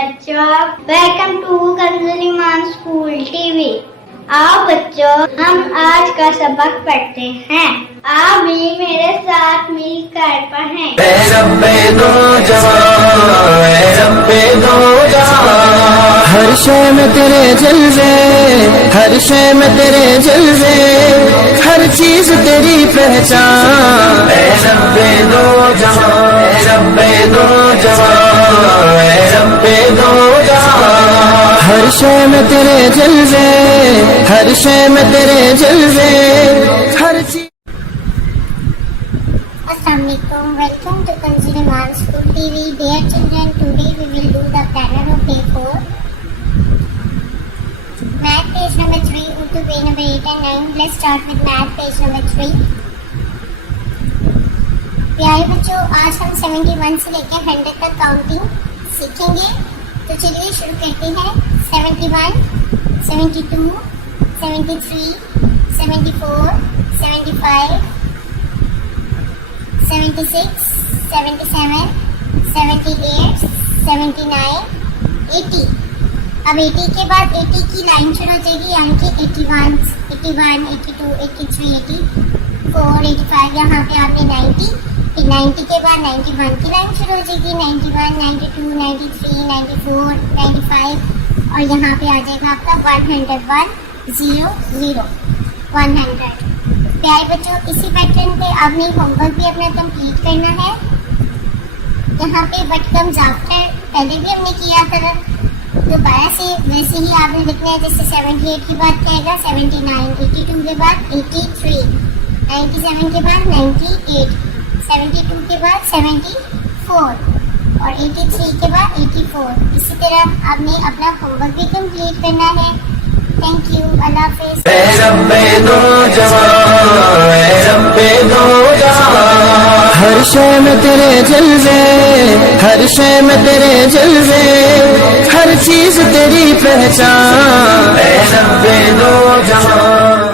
बच्चों, welcome to कंजलीमान school TV. आओ बच्चों, हम आज का सबक पढ़ते हैं। आप भी मेरे साथ मिलकर पढ़ें। हर शय में तेरे जलवे, हर शय में तेरे जलवे, हर चीज तेरी पहचान। रब्बे दो जहां, रब्बे दो जहां, रब्बे दो जहां। हर शय में तेरे जलवे, हर शय में तेरे जलवे, हर चीज। Assalamualaikum. Welcome to Kanjiliman School TV. Dear children, today we will do the planner of day 4. Math page number 3, Urdu page number 8 and 9. Let's start with math page number 3. प्यारे बच्चों, आज हम 71 से लेकर 100 तक काउंटिंग सीखेंगे। तो चलिए शुरू करते हैं। 71, 72, 73, 74, 75, 76, 77, 78, 79, 80। अब 80 के बाद 80 की लाइन शुरू हो जाएगी, यानी कि 81, 81, 82, 83, 84, 85। यहाँ पे आपने 90, फिर 90 के बाद 91 की लाइन शुरू हो जाएगी, 91, 92, 93, 94, 95 और यहाँ पे आ जाएगा आपका 101, 0, 0, 100। प्यारे बच्चों, इसी पैटर्न पे आपने होमवर्क भी अपना कंप्लीट करना है। यहाँ पे व्हाट कम्स आफ्टर पहले भी हमने किया था, दोबारा से वैसे ही आपने लिखना है। जैसे 78 के बाद क्या आएगा 79, 82 के बाद 83, 97 के बाद 98, 72 के बाद 74 और 83 के बाद 84। इसी तरह आपने अपना होमवर्क भी कंप्लीट करना है। थैंक यू, अल्लाह हाफिज़। हर शय में तेरे जलवे, हर शय में तेरे जलवे, हर चीज तेरी पहचान। रब्बे दो जहां।